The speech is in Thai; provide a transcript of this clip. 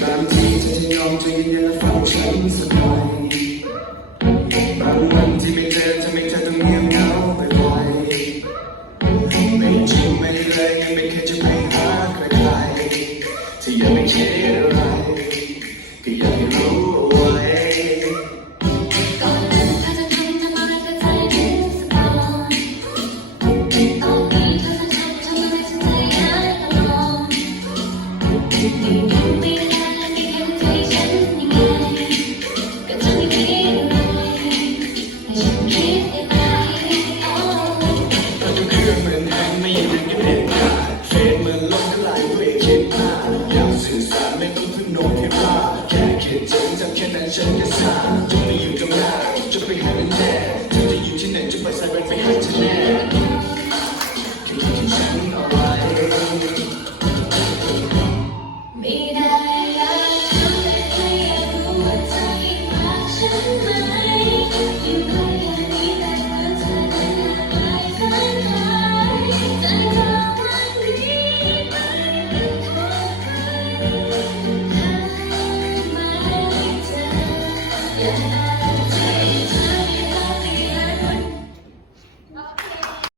บางทีเธอจะยอมใจเย็นและฟังฉันสักหน่อยบางวันที่ไม่เจอทำให้เธอต้องเงียบเหงาไปบ่อยไม่จริงไม่เลยไม่เคยจะไปหาใครๆที่ยังไม่คิดอะไรก็อยากให้รู้เอาไว้ก่อนนั้นเธอจะทำอะไรก็ใจนึกสบายตอนนี้เธอจะทำอะไรฉันใจหายตลอดอยู่ไม่ได้ไม่เห็นใจฉันยังไงก็จะไม่คิดอะไรให้ฉันคิดได้ไหมก็ทุกเรื่องเหมือนกันไม่อยู่